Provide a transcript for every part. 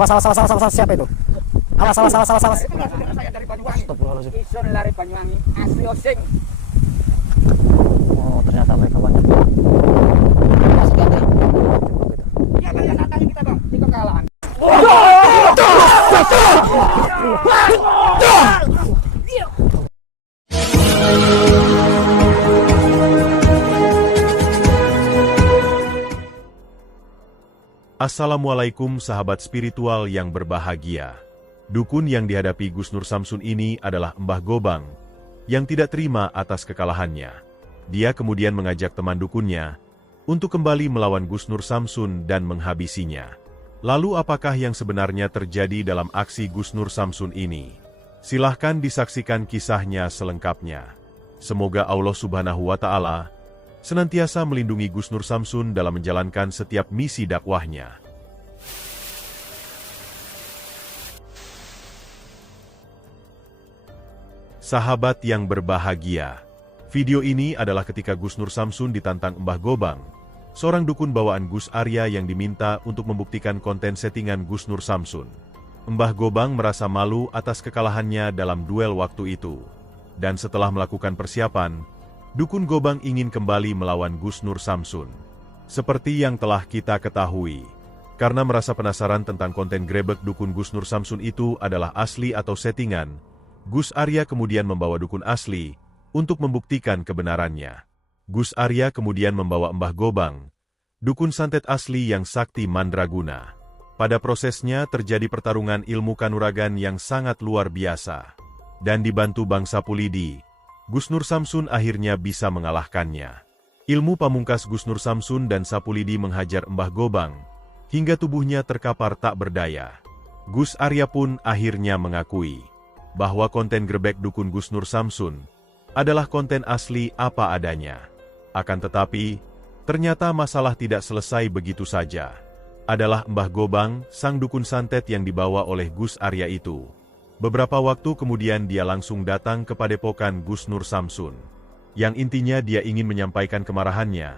Awas, awas, awas, awas, awas, siapa itu? Awas, awas, awas, awas, awas. Saya dari Banyuwangi. Astagfirullahaladzim. Ison dari Banyuwangi. Asli Osing. Oh, ternyata mereka banyak. Ya kalian natanya kita bang. Di kekalahan. Assalamualaikum sahabat spiritual yang berbahagia. Dukun yang dihadapi Gus Nur Samsun ini adalah Mbah Gobang, yang tidak terima atas kekalahannya. Dia kemudian mengajak teman dukunnya untuk kembali melawan Gus Nur Samsun dan menghabisinya. Lalu apakah yang sebenarnya terjadi dalam aksi Gus Nur Samsun ini? Silahkan disaksikan kisahnya selengkapnya. Semoga Allah Subhanahu wa Ta'ala senantiasa melindungi Gus Nur Samsun dalam menjalankan setiap misi dakwahnya. Sahabat yang berbahagia, video ini adalah ketika Gus Nur Samsun ditantang Mbah Gobang, seorang dukun bawaan Gus Arya yang diminta untuk membuktikan konten settingan Gus Nur Samsun. Mbah Gobang merasa malu atas kekalahannya dalam duel waktu itu. Dan setelah melakukan persiapan, Dukun Gobang ingin kembali melawan Gus Nur Samsun. Seperti yang telah kita ketahui, karena merasa penasaran tentang konten grebek dukun Gus Nur Samsun itu adalah asli atau settingan, Gus Arya kemudian membawa dukun asli untuk membuktikan kebenarannya. Gus Arya kemudian membawa Mbah Gobang, dukun santet asli yang sakti mandraguna. Pada prosesnya terjadi pertarungan ilmu kanuragan yang sangat luar biasa. Dan dibantu Bang Sapulidi, Gus Nur Samsun akhirnya bisa mengalahkannya. Ilmu pamungkas Gus Nur Samsun dan Sapulidi menghajar Mbah Gobang, hingga tubuhnya terkapar tak berdaya. Gus Arya pun akhirnya mengakui bahwa konten grebek dukun Gus Nur Samsun adalah konten asli apa adanya. Akan tetapi, ternyata masalah tidak selesai begitu saja. Adalah Mbah Gobang, sang dukun santet yang dibawa oleh Gus Arya itu. Beberapa waktu kemudian dia langsung datang ke padepokan Gus Nur Samsun. Yang intinya dia ingin menyampaikan kemarahannya,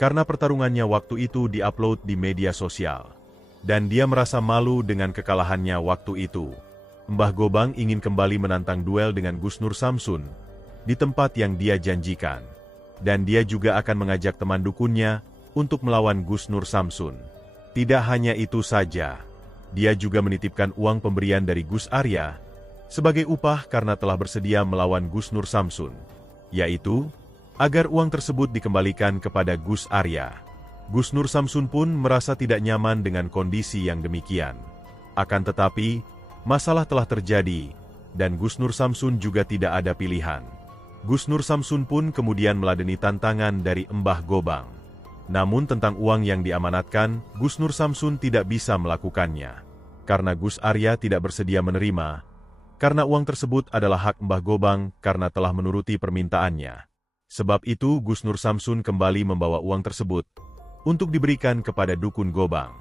karena pertarungannya waktu itu diupload di media sosial. Dan dia merasa malu dengan kekalahannya waktu itu. Mbah Gobang ingin kembali menantang duel dengan Gus Nur Samsun, di tempat yang dia janjikan. Dan dia juga akan mengajak teman dukunnya, untuk melawan Gus Nur Samsun. Tidak hanya itu saja. Dia juga menitipkan uang pemberian dari Gus Arya sebagai upah karena telah bersedia melawan Gus Nur Samsun, yaitu agar uang tersebut dikembalikan kepada Gus Arya. Gus Nur Samsun pun merasa tidak nyaman dengan kondisi yang demikian. Akan tetapi, masalah telah terjadi, dan Gus Nur Samsun juga tidak ada pilihan. Gus Nur Samsun pun kemudian meladeni tantangan dari Mbah Gobang. Namun tentang uang yang diamanatkan, Gus Nur Samsun tidak bisa melakukannya. Karena Gus Arya tidak bersedia menerima, karena uang tersebut adalah hak Mbah Gobang karena telah menuruti permintaannya. Sebab itu Gus Nur Samsun kembali membawa uang tersebut untuk diberikan kepada dukun Gobang.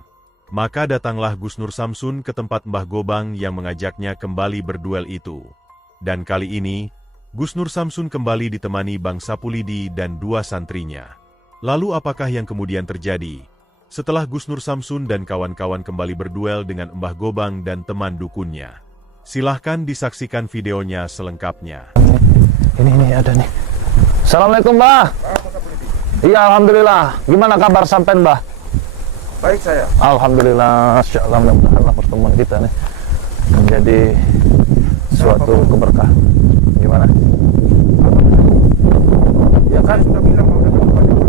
Maka datanglah Gus Nur Samsun ke tempat Mbah Gobang yang mengajaknya kembali berduel itu. Dan kali ini, Gus Nur Samsun kembali ditemani Bang Sapulidi dan dua santrinya. Lalu apakah yang kemudian terjadi setelah Gus Nur Samsun dan kawan-kawan kembali berduel dengan Mbah Gobang dan teman dukunnya? Silahkan disaksikan videonya selengkapnya. Ini ada nih. Assalamualaikum, Mbah. Iya, alhamdulillah. Gimana kabar sampean, Mbah? Baik saya. Alhamdulillah. Insyaallah mudah-mudahan pertemuan kita nih menjadi suatu keberkahan. Gimana? Ya kan? Sudah bilang mau datang ke Bandung.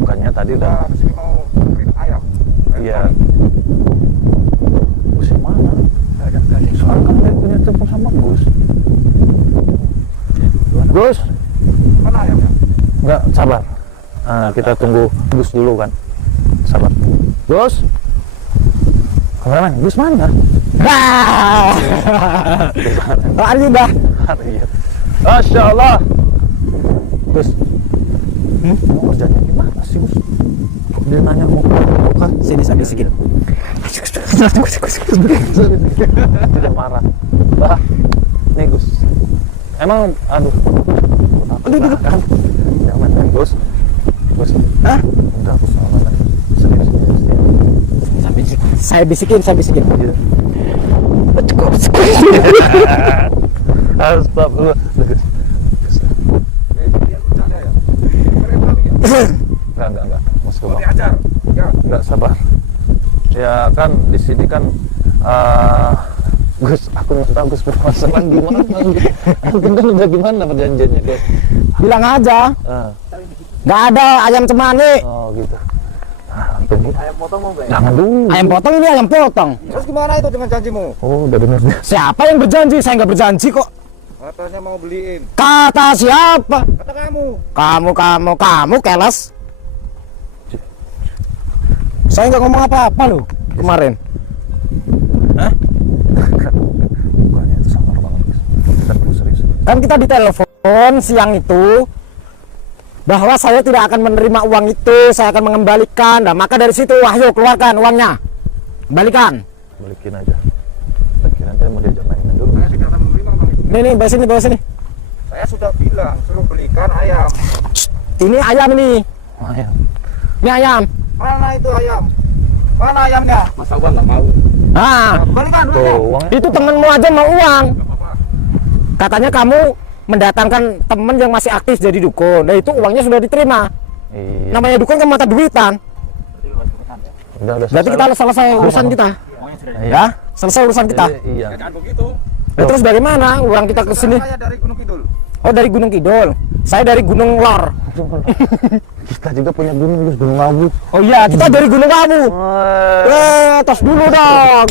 Bukannya tadi udah. Kesini mau beli ayam. Iya. Gus yang mana? Gak ada. Soalnya kan dia punya telepon sama Gus. Gus? Mana ayamnya? Enggak, sabar. Nah, kita tunggu Gus dulu kan. Sabar. Gus? Kameramen, Gus mana? Lari dah. Iya. Masya Allah. Gus, mau kerjanya gimana sih, Gus? Kok dia nanya mau kan? Sini sambil sikit. Tidak marah. Bah, nih Gus. Emang, aduh. Aduh. Jangan Gus. Gus. Hah? Enggak, Gus. Serius. Saya bisikin. Astagfirullah. Enggak. Mas Gobang. Diajar. Ya. Enggak, sabar. Ya kan di sini kan Gus, aku nggak tahu Gus permasalahan gimana. Aku kan udah gimana perjanjiannya Gus. Bilang aja. Nggak ada ayam cemani. Oh gitu. Tunggu. Ayam potong mau beli. Jangan dulu. Ayam potong ini ayam potong. Terus gimana itu dengan janjimu? Oh, udah bener deh. Siapa yang berjanji? Saya nggak berjanji kok. Katanya mau beliin. Kata siapa? Kata kamu. Kamu keles. Saya nggak ngomong apa-apa loh kemarin. Hah? Bukannya itu sangar banget Gus. Bentar, serius. Kan kita ditelepon siang itu bahwa saya tidak akan menerima uang itu, saya akan mengembalikan. Nah, maka dari situ Wahyu keluarkan uangnya, kembalikan. Balikin aja. Lagi nanti mau diajak main dulu. Saya tidak akan menerima bang itu. Nih, bawa sini. Saya sudah bilang suruh belikan ayam. Ini ayam ini. Ayo. Ini ayam. Mana itu ayam? Mana ayamnya? Masa bang nggak mau? Nah, Balikan Tuh, dulu. uangnya. itu temenmu aja mau uang. Katanya kamu mendatangkan temen yang masih aktif jadi dukun. Nah, itu uangnya sudah diterima. Iya. Namanya dukun kan mata duitan. Udah Berarti kita selesai urusan kita. Ya, selesai urusan kita. Iya. Jangan begitu. Nah, terus bagaimana uang kita ke sini? Saya dari Gunung Kidul. Oh, dari Gunung Kidul. Saya dari Gunung Lor. Kita juga punya gunung Gus, Gunung Lawu. Oh iya, kita dari Gunung Lawu. Tos dulu dong.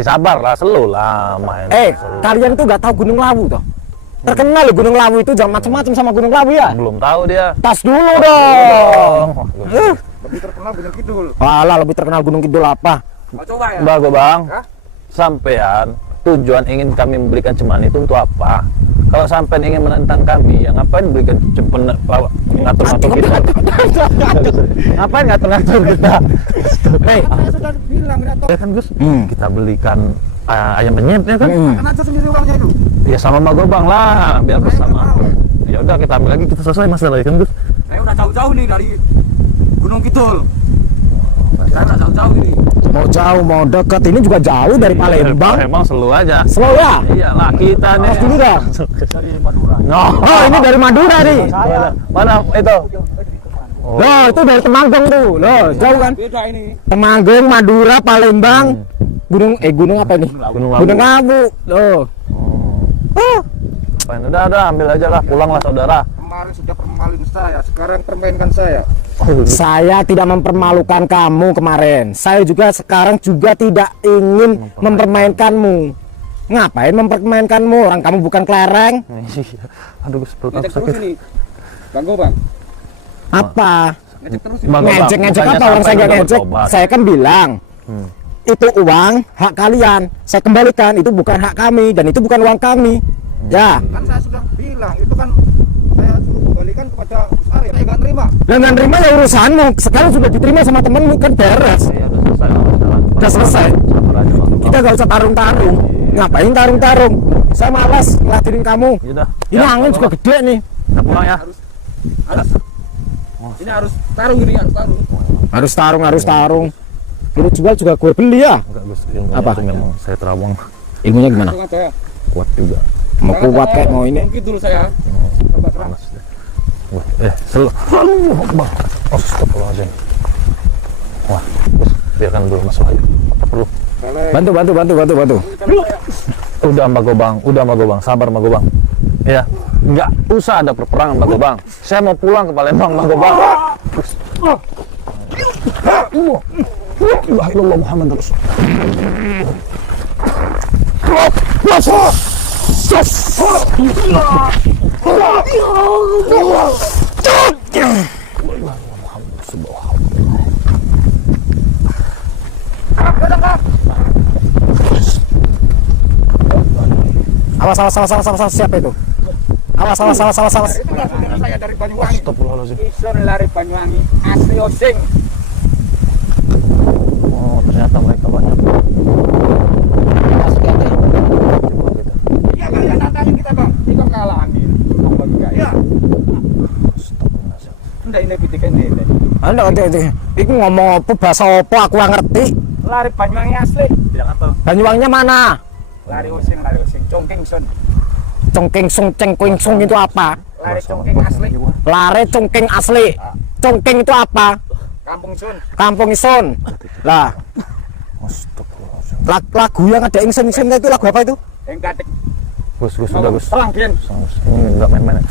Sabar lah, selu lah main. Kalian tuh nggak tahu Gunung Lawu toh? Terkenal loh Gunung Lawu itu, jangan macam-macam sama Gunung Lawu ya. Belum tahu dia. Tas dulu dong. Lebih terkenal Gunung Kidul. Walah, lebih terkenal Gunung Kidul apa? Mau coba ya? Mbak Gobang, Hah? sampean tujuan ingin kami memberikan cemani itu untuk apa? Kalau sampean ingin menentang kami, ya ngapain berikan ngatur-ngatur kita? Ngapain ngatur-ngatur kita? Hei, Saya sudah bilang Ya kan Gus, kita belikan ayam penyet ya kan? kan aja sendiri uangnya itu. Ya sama Mbak Gobang lah, biar bersama. Ya udah kita ambil lagi, kita selesai masalah ya kan Gus? Saya udah jauh-jauh nih dari Gunung Kidul. Saya udah jauh-jauh ini. mau jauh mau dekat ini juga jauh dari Palembang. Emang selalu aja. Slow ya? Iyalah kita nih. Tos dulu dah. No. Oh, ini dari Madura nih. Mana itu? Loh, itu dari Temanggung tuh. Loh, jauh kan? Beda ini. Temanggung, Madura, Palembang. Gunung apa ini? Gunung Lawu. Gunung Lawu. Loh. Udah ambil aja lah, pulanglah saudara. Kemarin sudah permalin saya, sekarang permainkan saya. Saya tidak mempermalukan kamu kemarin. Saya juga sekarang juga tidak ingin mempermainkanmu. Ngapain mempermainkanmu? Orang kamu bukan kelereng. Aduh, perut aku Ngecek sakit. terus ini. Bang Gobang. Apa? Ngecek terus ini. Bang Gobang, Ngecek bukannya apa? Orang saya sampai nggak dapat ngecek. obat. Saya kan bilang itu uang hak kalian. Saya kembalikan. Itu bukan hak kami dan itu bukan uang kami. Ya. Kan saya sudah bilang, itu kan saya suruh kembalikan kepada Gus Arya. Saya nggak terima. Dengan terima ya urusanmu. Sekarang sudah diterima sama temenmu kan beres. Ya udah selesai lah masalah. Udah selesai. Sabar aja Bang Gobang. Kita nggak usah tarung-tarung. Ngapain tarung-tarung? Saya malas ngeladenin kamu. Yaudah. Ini angin juga gede nih. Kita pulang ya. Ini harus tarung ini, harus tarung. Harus tarung. Ini jual juga gue beli ya. Enggak Gus, ilmunya Apa? itu memang saya terawang Ilmunya gimana? Tarung aja. kuat juga. Mau kuat kayak mau ini. Mungkin dulu saya. Coba terang. Panas deh. Wah, selalu Bang. Astagfirullahaladzim. Wah, Gus, biarkan dulu masuk aja. Tak perlu. Bantu. Udah Mbak Gobang, sabar Mbak Gobang. Ya, nggak usah ada perperangan Mbak Gobang. Saya mau pulang ke Palembang Mbak Gobang. La ilaha illallah Muhammad Rasulullah. Awas, siapa itu? Awas. Itulah saudara saya dari Banyuwangi. Astagfirullahaladzim. Ison lari Banyuwangi. Asli osing. Oh, ternyata mereka banyak. Iya kalian nantangin kita bang. Kita kalah ambil. Bang juga ya. Astagfirullahaladzim. Ndak ini pitik ini. Anda itu ngomong apa bahasa apa aku nggak ngerti. Lari Banyuwangi asli. Bilang apa? Banyuwanginya mana? Lari using, congking sun. Congking sung, cengking sung itu apa? Lari congking asli. Lare congking asli. Congking itu apa? Kampung sun. Kampung Isun. Lah, lagu yang ada ingsun-ingsun itu lagu apa itu? Engkatik. Gus, sudah Gus. Pelang Kian. Ini enggak main-main.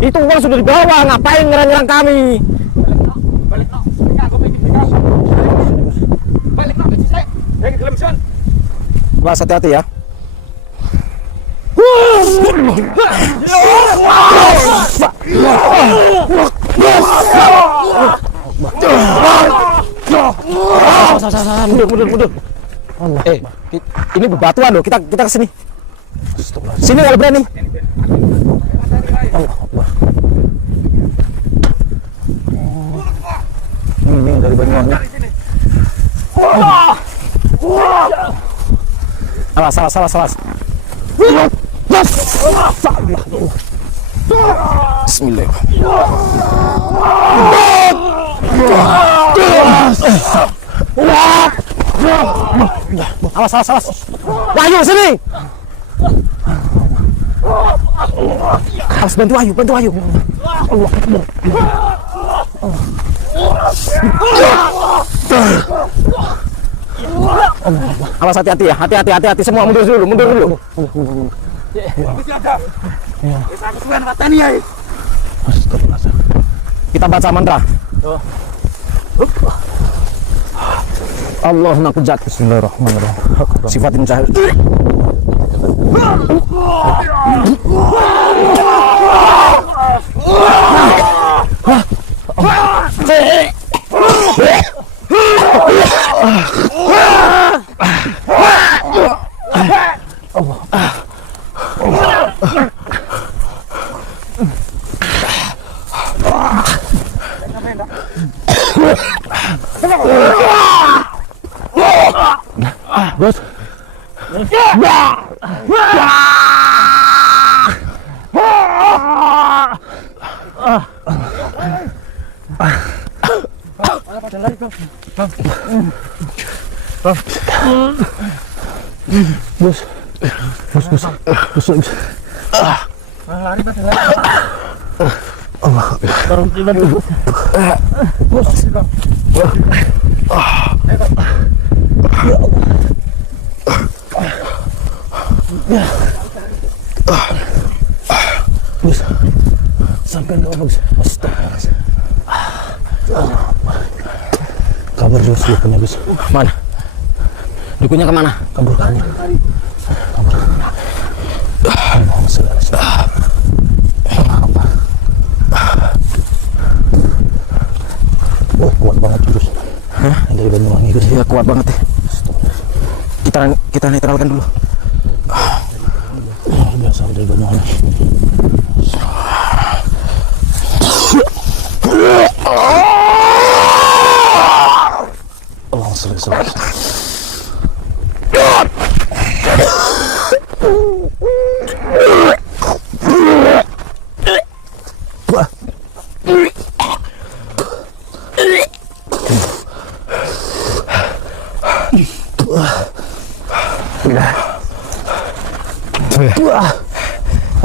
Itu uang sudah dibawa, ngapain nyerang-nyerang kami? Balik no. Enggak aku mikir tinggal. Balik no kecil saya. Yang gelem sun. Mas, hati-hati ya. Mundur. Ini bebatuan loh. Kita kesini. Sini kalau berani. Ini dari Banyuwangi. Salah. Bismillah. Awas. Wahyu sini. Harus bantu Wahyu. Allah. Awas, hati-hati semua, mundur dulu. Kita baca mantra. Allah nakujat. Bismillahirrahmanirrahim. Sifatin cahaya. Bos. Sampai enggak bagus. Astagfirullah. Kabar Gus dukunnya Gus. Mana? Dukunnya kemana? Kabur. Oh, kuat banget Gus. Hah? Dari Banyuwangi Gus. Iya, kuat banget ya. Kita netralkan dulu. Biasa dari Banyuwangi. Allah selesai.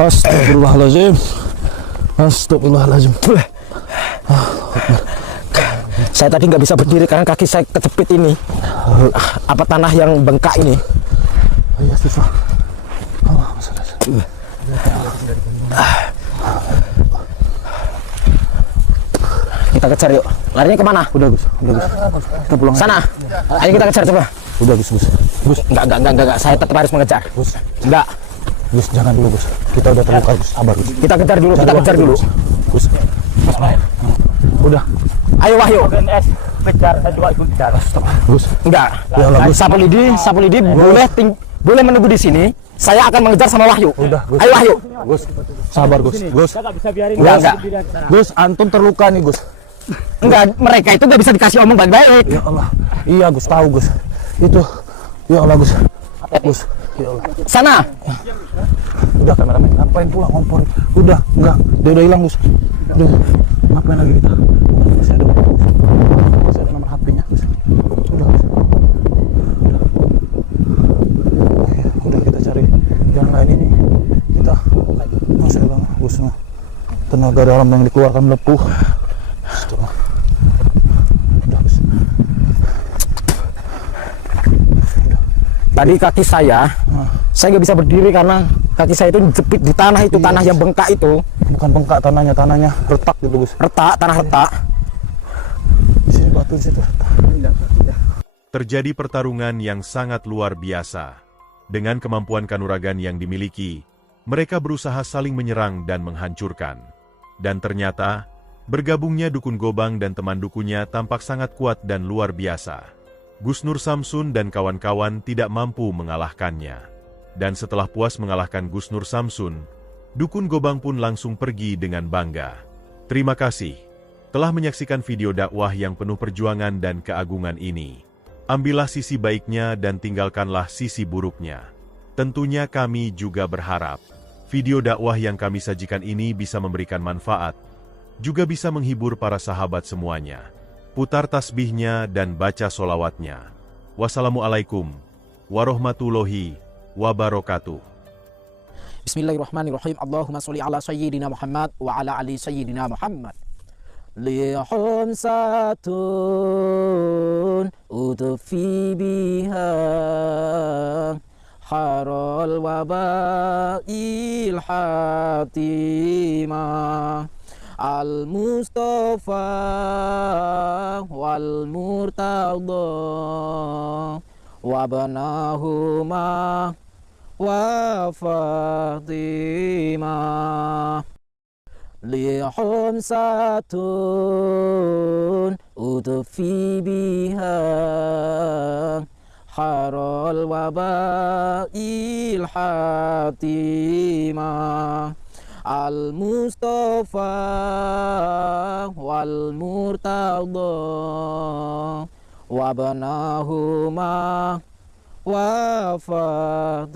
Astagfirullahaladzim. Saya tadi nggak bisa berdiri karena kaki saya kejepit ini. Apa tanah yang bengkak ini? Oh iya, susah. Kita kejar yuk. Larinya kemana? Udah Gus. Kita pulang. Sana. Ayo kita kejar coba. Udah Gus. Enggak. Saya tetap harus mengejar. Gus. Enggak. Gus, jangan dulu Gus. Kita udah terluka Gus. Sabar Gus. Kita kejar dulu. Gus. Udah. Ayo Wahyu. Kejar, dua ikut kejar. Gus. Enggak. Ya Allah, Gus. Sapu lidi boleh menunggu di sini. Saya akan mengejar sama Wahyu. Udah, Gus. Ayo Wahyu. Gus, sabar Gus. Enggak bisa biarin. Enggak. Gus, antum terluka nih Gus. Enggak, mereka itu nggak bisa dikasih omong baik-baik. Ya Allah. Iya Gus, tahu Gus. Itu. Ya Allah Gus. Gus, ya Allah. Sana. Udah kameramen, ngapain pulang kompor? Udah, enggak. Dia udah hilang, Gus. Udah, ngapain lagi kita? Masih ada, masih ada nomor HP-nya, Gus. Udah, Gus. Udah kita cari jalan lain ini. Kita masih ada, Gus. Tenaga dalam yang dikeluarkan melepuh. Udah, Gus. Tadi kaki saya nggak bisa berdiri karena kaki saya itu jepit di tanah itu, tanah yang bengkak itu. Bukan bengkak tanahnya retak gitu, Gus. Retak, tanah retak. Di sini batu, di situ retak. Terjadi pertarungan yang sangat luar biasa. Dengan kemampuan kanuragan yang dimiliki, mereka berusaha saling menyerang dan menghancurkan. Dan ternyata, bergabungnya Dukun Gobang dan teman dukunnya tampak sangat kuat dan luar biasa. Gusnur Samsun dan kawan-kawan tidak mampu mengalahkannya. Dan setelah puas mengalahkan Gusnur Samsun, Dukun Gobang pun langsung pergi dengan bangga. Terima kasih telah menyaksikan video dakwah yang penuh perjuangan dan keagungan ini. Ambillah sisi baiknya dan tinggalkanlah sisi buruknya. Tentunya kami juga berharap video dakwah yang kami sajikan ini bisa memberikan manfaat, juga bisa menghibur para sahabat semuanya. Putar tasbihnya dan baca solawatnya. Wassalamualaikum warahmatullahi wabarakatuh. Bismillahirrahmanirrahim. Allahumma sholli ala sayyidina Muhammad wa ala ali sayyidina Muhammad. Lihum satun utufi biha harol wabail hatimah. Al-Mustafa wal-Murtada wabnahuma wa Fatimah. Lihum satun utufi biha harol wabail hatimah. Al-Mustafa wal-Murtada wabnahuma wa Fatimah.